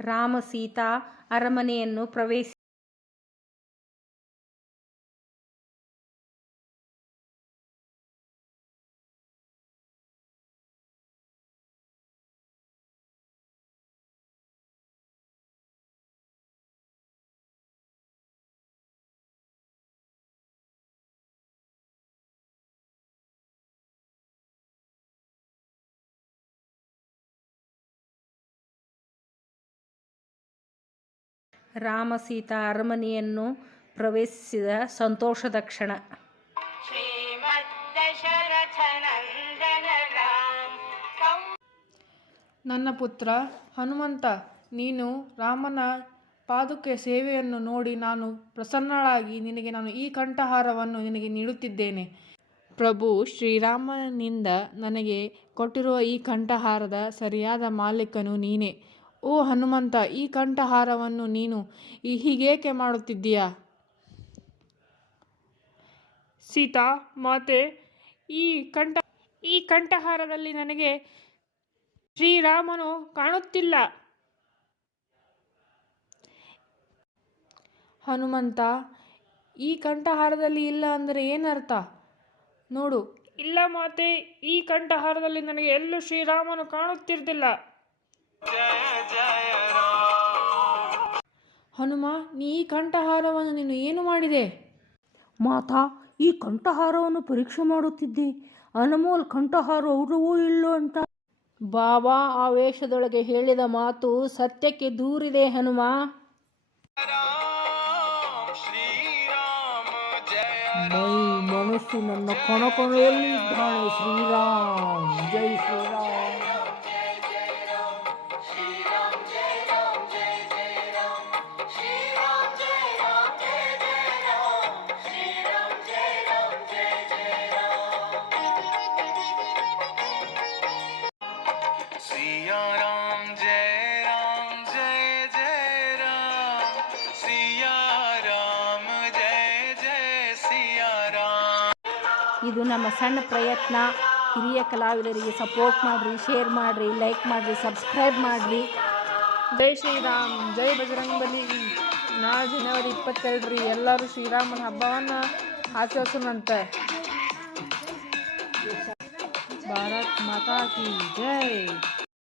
ರಾಮ ಸೀತಾ ಅರಮನೆಯನ್ನು ಪ್ರವೇಶಿ ರಾಮ ಸೀತಾ ಅರಮನೆಯನ್ನು ಪ್ರವೇಶಿಸಿದ ಸಂತೋಷದ ಕ್ಷಣ. ನನ್ನ ಪುತ್ರ, ಹನುಮಂತ, ನೀನು ರಾಮನ ಪಾದುಕೆ ಸೇವೆಯನ್ನು ನೋಡಿ ನಾನು ಪ್ರಸನ್ನಳಾಗಿ ನಿನಗೆ ನಾನು ಈ ಕಂಠಹಾರವನ್ನು ನಿನಗೆ ನೀಡುತ್ತಿದ್ದೇನೆ. ಪ್ರಭು, ಶ್ರೀರಾಮನಿಂದ ನನಗೆ ಕೊಟ್ಟಿರುವ ಈ ಕಂಠಹಾರದ ಸರಿಯಾದ ಮಾಲೀಕನು ನೀನೇ. ಓ ಹನುಮಂತ ಈ ಕಂಠಹಾರವನ್ನು ನೀನು ಹೀಗೇಕೆ ಮಾಡುತ್ತಿದ್ದೀಯಾ? ಸೀತಾ ಮಾತೆ ಈ ಕಂಠ ಈ ಕಂಠಹಾರದಲ್ಲಿ ನನಗೆ ಶ್ರೀರಾಮನು ಕಾಣುತ್ತಿಲ್ಲ. ಹನುಮಂತ ಈ ಕಂಠಹಾರದಲ್ಲಿ ಇಲ್ಲ ಅಂದರೆ ಏನರ್ಥ? ನೋಡು. ಇಲ್ಲ ಮಾತೆ ಈ ಕಂಠಹಾರದಲ್ಲಿ ನನಗೆ ಎಲ್ಲೂ ಶ್ರೀರಾಮನು ಕಾಣುತ್ತಿರ್ತಿಲ್ಲ ಹನುಮ ನೀ ಈ ಕಂಠಹಾರವನ್ನು ನೀನು ಏನು ಮಾಡಿದೆ? ಮಾತಾ ಈ ಕಂಠಹಾರವನ್ನು ಪರೀಕ್ಷೆ ಮಾಡುತ್ತಿದ್ದೆ. ಅನಮೋಲ್ ಕಂಠಹಾರ ಅವರವೂ ಇಲ್ಲೋ ಅಂತ. ಬಾಬಾ ಆ ವೇಷದೊಳಗೆ ಹೇಳಿದ ಮಾತು ಸತ್ಯಕ್ಕೆ ದೂರಿದೆ ಹನುಮ. ಮೈ ಮನಸ್ಸು ನನ್ನ ಕಣಕಣೆಯಲ್ಲಿದ್ದಾನೆ ಶ್ರೀರಾಮ್. ಜೈ ಶ್ರೀರಾಮ್. सिया राम जय राम जय जय राम सिया राम जय जय सिया राम ಇದು ನಮ್ಮ ಸಣ್ಣ ಪ್ರಯತ್ನ ಹಿರಿಯ ಕಲಾವಿದರಿಗೆ ಸಪೋರ್ಟ್ ಮಾಡಿರಿ ಶೇರ್ ಮಾಡಿರಿ ಲೈಕ್ ಮಾಡಿರಿ ಸಬ್ಸ್ಕ್ರೈಬ್ ಮಾಡಿರಿ ಜೈ ಶ್ರೀರಾಮ್ ಜೈ ಬಜರಂಗ ಬಲಿ ನಾಳೆ ಜನವರಿ ಇಪ್ಪತ್ತೆರಡರಿ ಎಲ್ಲರೂ ಶ್ರೀರಾಮನ ಹಬ್ಬವನ್ನು ಆಚರಿಸೋಣಂತೆ ಭಾರತ್ ಮಾತಾ ಕಿ ಜೈ